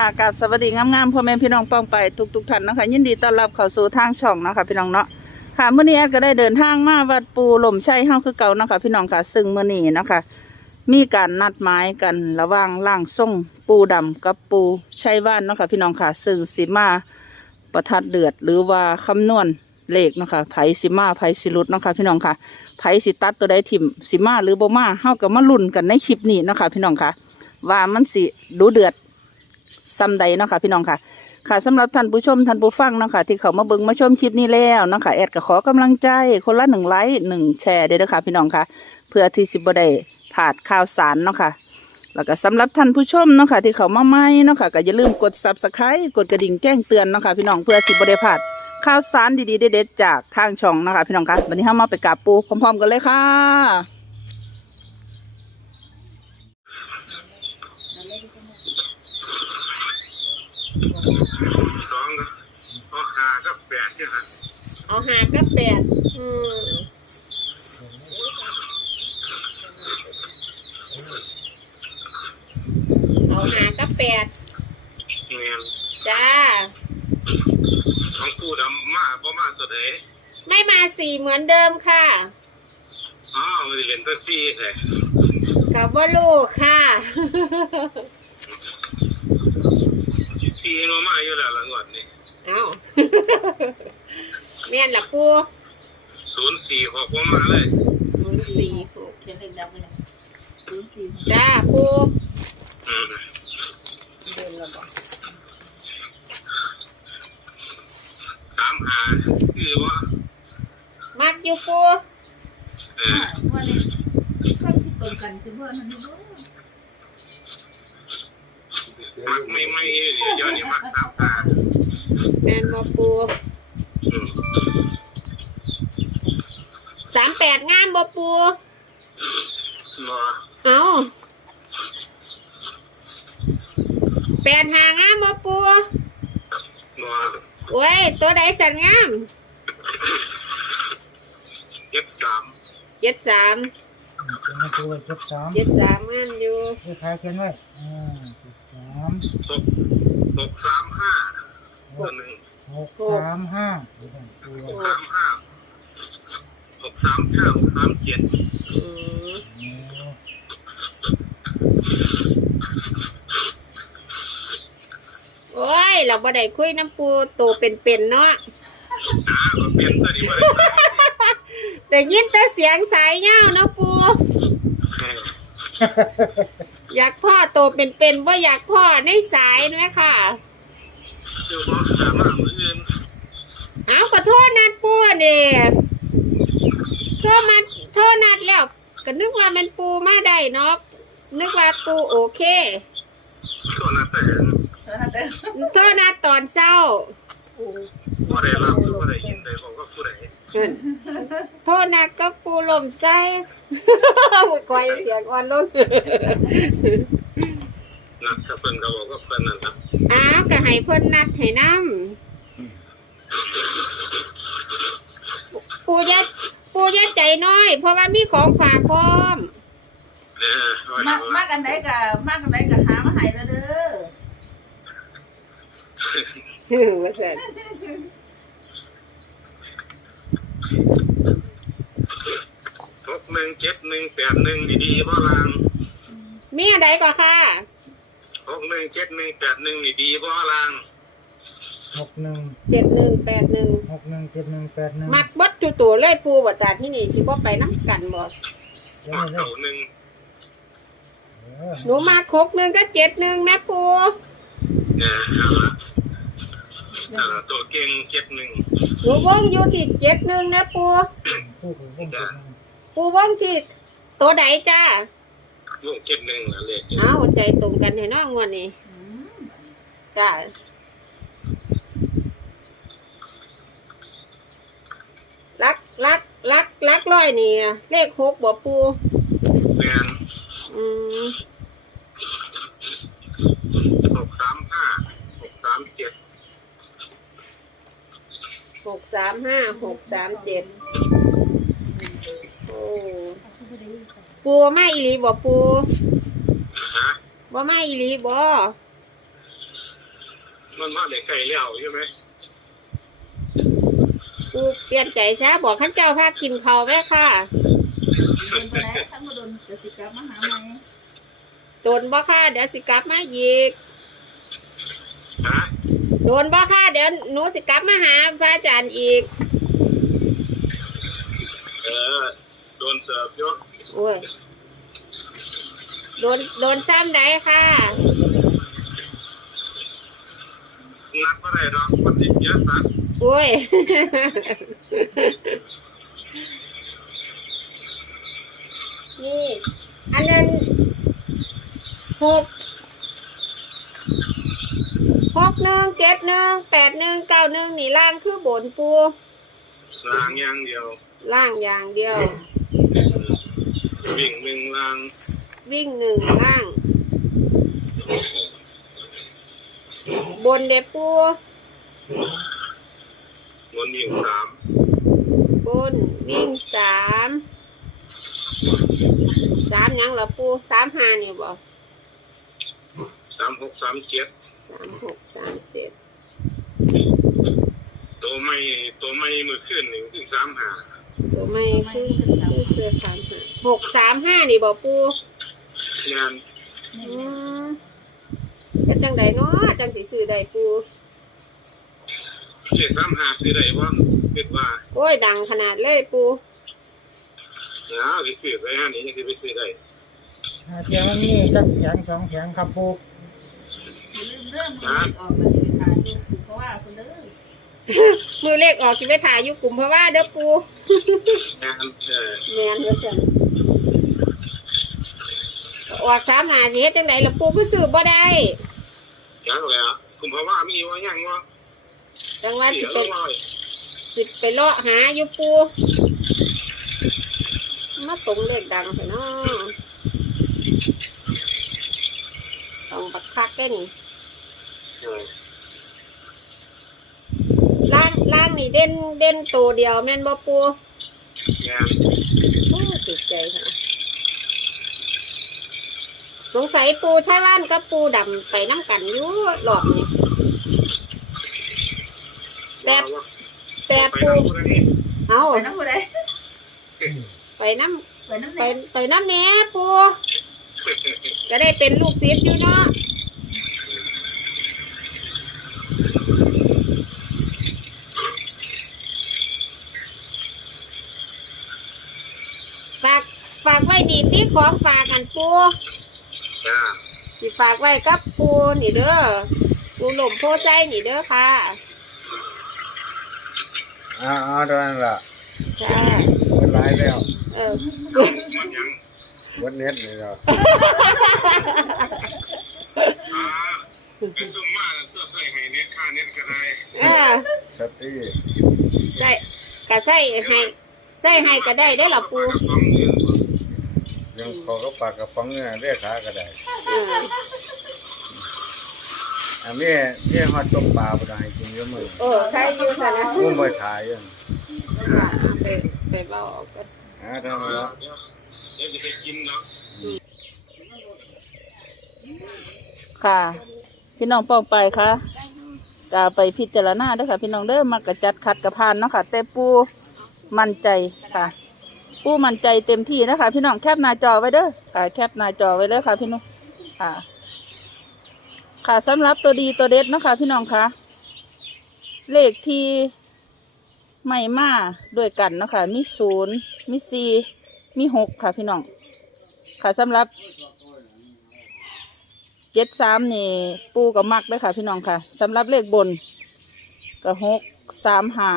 ค่ะกับสวัสดีงามๆพ่อแม่พี่น้องป้องไปทุกๆท่านนะคะยินดีต้อนรับเข้าสู่ทางช่องนะคะพี่น้องเนาะค่ะเมื่อนี้แอดก็ได้เดินทางมาวัดปูหล่มชัยเฮาคือเก่านะคะพี่น้องค่ะ ซึ่งเมื่อนี้นะคะ มีการนัดหมายกันระหว่างล่างทรงปูดำกับปูชัยว่านนะคะพี่น้องค่ะซึ่งสิมาประทัดเดือดหรือว่าคำนวณเลขนะคะไผสิมาไผสิรุดนะคะพี่น้องค่ะไผสิตัดตัวใดทิมสิมาหรือบ่มาเฮาก็มาลุ้นกันในคลิปนี้นะคะพี่น้องค่ะ ว่ามันสิดูเดือด ซ้ำใดเนาะค่ะพี่น้องค่ะ ค่ะสำหรับท่านผู้ชมท่านผู้ฟังเนาะค่ะที่เขามาเบิ่งมาชมคลิปนี้แล้วเนาะค่ะแอดก็ขอกำลังใจคนละหนึ่งไลค์หนึ่งแชร์เด้อเด้อค่ะพี่น้องค่ะ เพื่อที่สิบ่ได้พลาดข่าวสารเนาะค่ะแล้วก็สำหรับท่านผู้ชมเนาะค่ะที่เขามาใหม่เนาะค่ะก็อย่าลืมกด subscribe กดกระดิ่งแจ้งเตือนเนาะค่ะพี่น้องเพื่อสิบ่ได้พลาดข่าวสารดีๆเด็ดๆจากทางช่องเนาะค่ะพี่น้องค่ะวันนี้เฮามาไปกาบปูพร้อมๆกันเลยค่ะ สองก็หาก็แปดที่หันเอาหาก็แปดอืมเอาหาก็แปดเงี้ยจ้า ของผู้ดำมาเพราะมาตัวไหนไม่มาสี่เหมือนเดิมค่ะอ๋อมันเห็นตัวซี่เลยกับว่าลูกค่ะ ซี่มามาอยู่แล้วหลังวันนี้เอาแม่นละปูศูนย์สี่หกว่ามาเลยศูนย์สี่หกเขียนเลขดับไปเลยศูนย์สี่จ้าปูอืมเดินแล้วบอกสามหาคือว่ามักอยู่ปูเออ ว่านี่ข้าที่ตรงกันสิว่ามันไม่รู้ มักไม่ไม่เดี๋ยวนี้มักสามหาแม่นมาปูอืมสามแปดงามบ่ปูรอเอาแปดหางามบ่ปูรอโอ้ย ตัวใดสันงามเย็บสามเจ็ดสาม เป็นมาตัวเจ็ดสามเจ็ดสามงามอยู่เลขท้ายเขียนไว้อ่าเจ็ดสามหกหกสามห้าตัวหนึ่งหกสามห้าตัวหกสามห้าหกสามห้าหกสามเจ็ดอืมโอ้ย เราบ่ได้คุยน้ำปูโตเป็นๆเนาะอ่าก็เปลี่ยนตัวนี้มาเลยแต่ยินแต่เสียงสายเงาเนาะปู อยากพ่อโตเป็นๆว่าอยากพ่อในสายไหมค่ะอยู่บอกสามารถมืออื่นเอาขอโทษนัดปูเนี่ยโทษมาโทษนัดแล้วก็นึกว่าเป็นปูมาได้เนาะนึกว่าปูโอเคตัวนั้นแต่สวัสดีโทษนัดตอนเศร้าผู้ใดรับผู้ใดยินใดบอกว่าผู้ใด โทษนัดก็ปูลมไส้บุกไยเสียงอ่อนลงนัดกับเพิ่นก็บอกว่าเพิ่นนั่นนะอ้าวก็ให้เพิ่นนัดให้น้ำปูอยัดปูอยัดใจน้อย เพราะว่ามีของฝากพร้อมเนี่ยมากมากกันไหนกับมากกันไหนกับหามาใหายแล้วเด้อเออว่าซั่น หกหนึ่งเจ็ดหนึ่งแปดหนึ่งดีๆบ่ลางมีอะไรก็ค่ะหกหนึ่งเจ็ดหนึ่งแปดหนึ่งดีๆบ่ลางหกหนึ่งเจ็ดหนึ่งแปดหนึ่งหกหนึ่งเจ็ดหนึ่งแปดหนึ่งมักเบดจุตัวเลยปูบัตาที่นี่สิบ่ไปน้ำกันบ่เขียนหอไว้เลเก่ายหนึ่งเออหนูมาคกหนึ่งก็เจ็ดหนึ่งนะปูเนี่ยนั่นละ นั่นละตัวเก่งเจ็ดหนึ่งหนูวงอยู่ที่เจ็ดหนึ่งนะปูผู้ถือวงเจ็ดหนึ่งปูวงที่ตัวใดจ้าลูกเจ็ดหนึ่งละเลขเอาใจตรงกันให้น้องงวันนี้จ้าลักลักลักลักร้อยนี่เลขหกบ่ปูแมนอืมหกสามห้าหกสามเจ็ด หกสามห้าหกสามเจ็ดโอ้ปูว่ามาอีหลีบ่ปูฮะว่ามาอีหลีบ่มันมาได้ไกลแล้วใช่ไหมปูเปลี่ยนใจซะบอกข้าเจ้าพากินเขาวแม่ค่ะโดนไปแล้วถ้ามาโดนจะสิกลับมาหาไหมโดนบ่ค่ะ เดี๋ยวสิกลับมาอีกฮะ โดนบ่ค่ะ เดี๋ยวหนูสิกลับมาหาพระอาจารย์อีก เออโดนเสิร์ฟยศโอ้ย โดน โดนซ้ำได้ค่ะนัดก็ได้หรอกมันติดเยอะสักโอ้ย นี่ อันนั้นหกห กหนึ่งเจ็ดหนึ่งแปดหนึ่งเก้าหนึ่งนี่ล่างคือบนปูลางอย่างเดียวล่างอย่างเดียววิ่งหนึ่งลางวิ่งหนึ่งล่าง บนเด็ปูบนวิ่งสามบนวิ่งสามสามหยังเหรอปูสามห้านี่บอกสามหกสามเจ็ด สามหกสามเจ็ดตัวไม่ตัวไม่มือขึ้นหนึ่งถึงสามหาตัวไม่คือคือเสื้อสามห้าหกสามห้านี่บอกปูงานอืมเป็นจังไดเนาะจังสีซื้อได้ปูเรียกสามหาคือได้ว่าคิดว่าโอ้ยดังขนาดเลยปูหาไปซื้อไปห้านี้ยังจะไปซื้อได้อ่าเที่ยวนี้จักแผงสองแผงครับปู อย่าลืมเรื่องมันออกมาสิค่ะดูเพราะว่าคนเด้อมือเลขออกสิไปถ่ายอยู่กลุ่มเพราะว่าเด้อปูงานเออแมนเด้อเสียออกสามหาสิเฮ็ดจังไดล่ะปูก็ซื้อบ่ได้ยังเลยอะคุณพ่อว่ามีว่ายังว่าจังว่าเสีสิยไปร้อยสิไปเลาะหาอยู่ปูมาตรงเลขดังไปเนาะต้องบักคักได้นี่ ล่างล่างนี่เด่นเด่นตัวเดียวแม่นบ่ปูงานโอ้จิตใจค่ะ สงสัยปูใช้ว่านกับปูดำไปน้ำกันอยู่หลอบนี่แบบว่าแต่ไปปูทางคนนี้เอาไปน้ำผู้ใดไปน้ไปน้ำำไหไปนไปน้ำแหน่ปูจะได้เป็นลูกศิษย์อยู่เนาะฝากฝากไว้ดีที่ ของฝากกันปูจ้าสิฝากไว้กับปูนี่เด้อปูหล่มโพไซนี่เด้อค่ะอ่าเอาเท่านั้นล่ะค่ะเป็นไรแล้วเออมันยังวันเน็ตนี่เนาะอ่าเป็นสุ่มมากเพื่อใส่ให้เน็ตค่าเน็ตก็ได้เออสติใส่กะใส่ให้ใส่ให้ก็ได้ได้อล่ะปู สองหมื่น ยังเขาก็ปากกระป๋องเนี่ยเรียกขาก็ได้เอออันนี้นี่ฮอดต้มปลาบ่ได้กินเยอะมื้อเออใครอยู่ซะนะอุ้มไปขายยังไปไปเบาออกกันอ่าเท่านั้นละเดี๋ยวเดี๋ยวจะไปกินเนาะค่ะ พี่น้องปองไปค่ะกาไปพิจารณาเด้อค่ะ พี่น้องเด้อมากระจัดขัดกระพานเนาะค่ะ แต่ปูมั่นใจค่ะ ปูมั่นใจเต็มที่นะคะ พี่น้องแคปหน้าจอไว้เด้อค่ะ แคปหน้าจอไว้เด้อค่ะ พี่น้องค่ะค่ะสำหรับตัวดีตัวเด็ดนะคะ พี่น้องคะเลขที่ไม่มาด้วยกันนะคะมีศูนย์มีสี่มีหกค่ะ พี่น้องค่ะสำหรับเจ็ดสามนี่ปูกับมักด้วยค่ะ พี่น้องค่ะสำหรับเลขบนก็หกสามห้า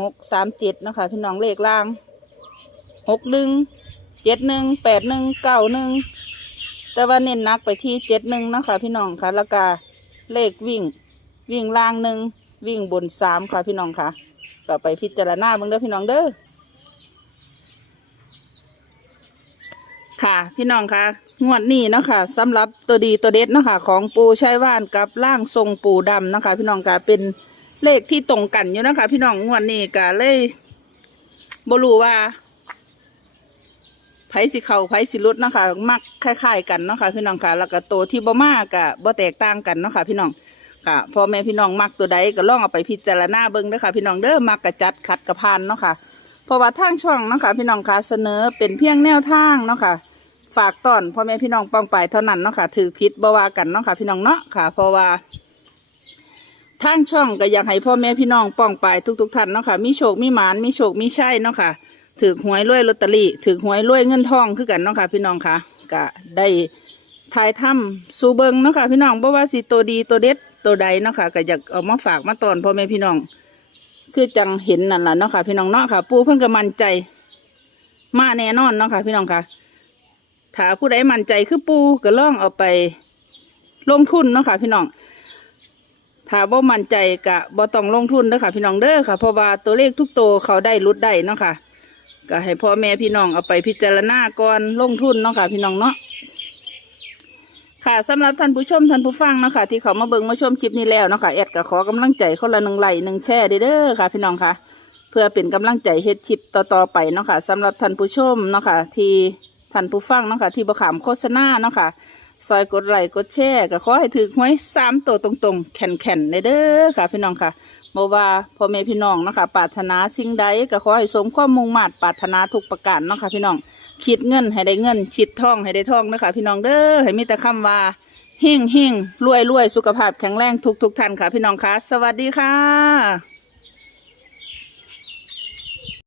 หกสามเจ็ดนะคะ พี่น้องเลขล่าง หกหนึ่งเจ็ดหนึ่งแปดหนึ่งเก้าหนึ่งแต่ว่าเน้นนักไปที่เจ็ดหนึ่งนะคะพี่น้องค่ะแล้วก็เลขวิ่ง วิ่งล่างหนึ่งวิ่งบนสามค่ะพี่น้องค่ะก็ไปพิจารณาเบ้างเด้อพี่น้องเด้อค่ะพี่น้องค่ะงวดนี้เนาะค่ะสำหรับตัวดีตัวเด็ดเนาะค่ะของปูใช้ว่านกับร่างทรงปูดำนะคะ พี่น้องค่ะเป็นเลขที่ตรงกันอยู่นะคะ พี่น้องงวดนี้ก็เลยบรูว่า ไผสิเขาไผสิรุดเนาะคะมักคล้ายๆกันเนาะค่ะพี่น้องค่ะแล้วก็โตวที่บ่มากกะบ่แตกต่างกันเนาะค่ะพี่น้องค่ะพ่อแม่พี่น้องมักตัวใดก็ลองเอาไปพิจารณาเบิ่งเด้อค่ะพี่น้องเด้อมักกะจัดขัดกระพานเนาะค่ะเพราะว่าทางช่องเนาะค่ะพี่น้องค่ะเสนอเป็นเพียงแนวทางเนาะค่ะฝากตอนพ่อแม่พี่น้องป้องไปเท่านั้นเนาะค่ะถือพิษบ่ว่ากันเนาะค่ะพี่น้องเนาะค่ะ เพราะว่า ทางช่องก็อยากให้พ่อแม่พี่น้องป้องไปทุกๆท่านเนาะค่ะมีโชคมีหมานมีโชคมีชัยเนาะค่ะ ถือหวยรวยลอตเตอรี่ถือหวยรวยเงินทองคือกันเนาะค่ะ พี่น้องค่ะก็ได้ทายถ้ำสูเบิงเนาะค่ะพี่น้องบ่ว่าสิตัวดีตัวเด็ดตัวใดเนาะค่ะก็อยากเอามาฝากมาตอนพ่อแม่พี่น้อง คือจังเห็นนั่นแหละเนาะค่ะ พี่น้องเนาะค่ะ ปูเพิ่นก็มั่นใจ มาแน่นอนเนาะค่ะ พี่น้องค่ะถ้าผู้ใดมั่นใจคือปูก็ลองเอาไป ลงทุนเนาะค่ะ พี่น้องถ้าบ่มั่นใจกะบ่ต้องลงทุนเด้อค่ะ พี่น้องเด้อค่ะเพราะว่าตัวเลขทุกตัวเขาได้รุดได้เนาะค่ะ ก็ให้พ่อแม่พี่น้องเอาไปพิจารณาก่อนลงทุนเนาะค่ะ พี่น้องเนาะค่ะสำหรับท่านผู้ชมท่านผู้ฟังเนาะค่ะ ที่เขามาเบิ่งมาชมคลิปนี้แล้วเนาะค่ะแอดก็ขอกำลังใจคนละหนึ่งไลค์หนึ่งแชร์เด้อค่ะ พี่น้องค่ะ เพื่อเป็นกำลังใจเฮ็ดคลิปต่อๆไปเนาะค่ะสำหรับท่านผู้ชมเนาะค่ะ ที่ท่านผู้ฟังเนาะค่ะ ที่บ่ขามโฆษณาเนาะค่ะซอยกดไลค์กดแชร์ก็ขอให้ถือหวยสามตัวตรงๆแข็งๆเด้อค่ะ พี่น้องค่ะ บ่ว่าพ่อแม่พี่น้องเนาะค่ะปรารถนาสิ่งใดก็ขอให้สมความมุ่งมั่นปรารถนาทุกประการเนาะค่ะพี่น้องคิดเงินให้ได้เงินคิดทองให้ได้ทองเนาะค่ะพี่น้องเด้อให้มีแต่คำว่าเฮงเฮงรวยรวยสุขภาพแข็งแรงทุกทุกท่านค่ะพี่น้องค่ะสวัสดีค่ะ